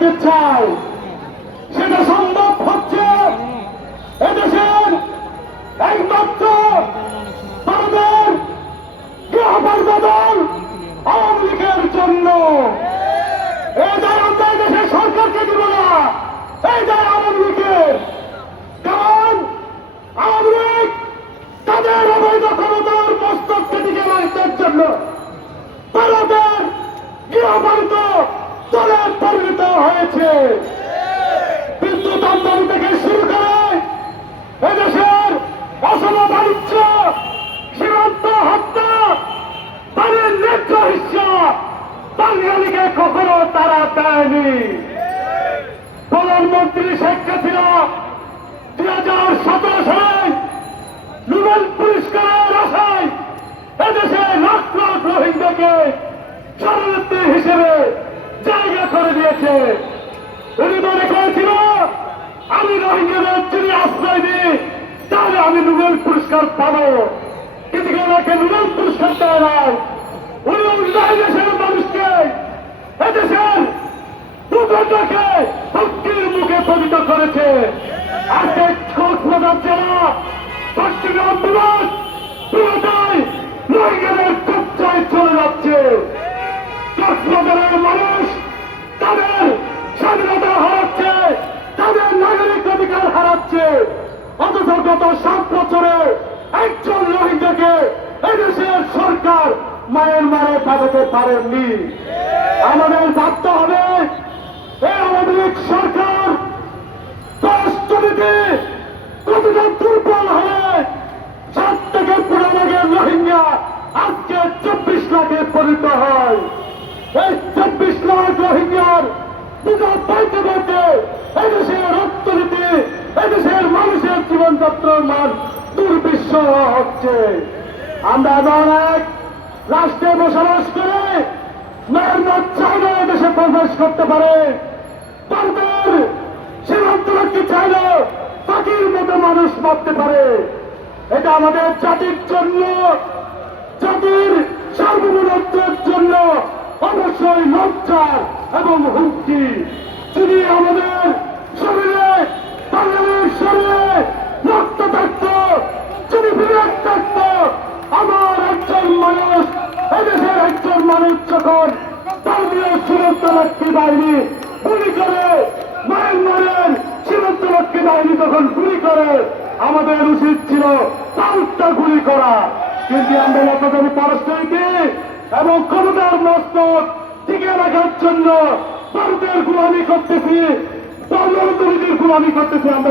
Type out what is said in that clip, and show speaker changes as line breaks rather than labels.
রাখতে চায় হয়েছে বিদ্যুৎ আমদানি থেকে শুরু করে এদেশের অসম বাণিজ্য, সীমান্ত হত্যা, তাদের ন্যায্য হিস্সা বাঙালিকে কখনো তারা দেয়নি। প্রধানমন্ত্রী শেখ হাসিনা দুই হাজার সতেরো সালে নোবেল পুরস্কারের আশায় এদেশে লাখ লাখ রোহিঙ্গাকে শরণার্থী হিসেবে জায়গা করে দিয়েছে। আমি রোহিঙ্গাদের যদি আশ্রয় দিই তাহলে আমি নোবেল পুরস্কার পাবো। কিন্তু ওনাকে নোবেল পুরস্কার দেয় নাই। উনি উন্নয়ন দেশের মানুষকে এদেশের দুর্ঘটনাকে ভক্তির মুখে পতিত করেছে। আজকে কক্সবাজার জেলা চট্টগ্রাম বিভাগ পুরোটাই রোহিঙ্গাদের বছরে একজন রোহিঙ্গাকে এদেশের সরকার মায়ের মারে পাঠাতে পারেননি। আমাদের ভাবতে হবে আওয়ামী সরকার রাষ্ট্রনীতি কতটা দুর্বল হলে সাত থেকে পনেরো লাখের রোহিঙ্গা আজকে চব্বিশ লাখে পরিণত হয়। এই চব্বিশ লাখ রোহিঙ্গার বুঝা পাইতে পাইতে এদেশের জীবনযাত্রার মান দুর্বিশ্ব হচ্ছে। আমরা এমন এক রাষ্ট্রে বসবাস করে মেহনত চাইলে দেশে প্রবেশ করতে পারে। ভারতের সীমান্তরক্ষী চাইলে পাখির মতো মানুষ মারতে পারে। এটা আমাদের জাতির জন্য, জাতির সার্বভৌমত্বের জন্য অবশ্যই লজ্জার এবং হুমকি। যদি আমাদের যখন ভারতীয় সীমান্তরক্ষী বাহিনী গুলি করে মায়ানমারের সীমান্তরক্ষী বাহিনী যখন গুলি করে, আমাদের উচিত ছিল পাল্টা গুলি করা। কিন্তু আমরা যতজন পরস্পরকে এবং ক্ষমতার মস্তক টিকে রাখার জন্য ভারতের গুলামি করতেছি বাংলাদেশের গুলামি করতেছি। আমরা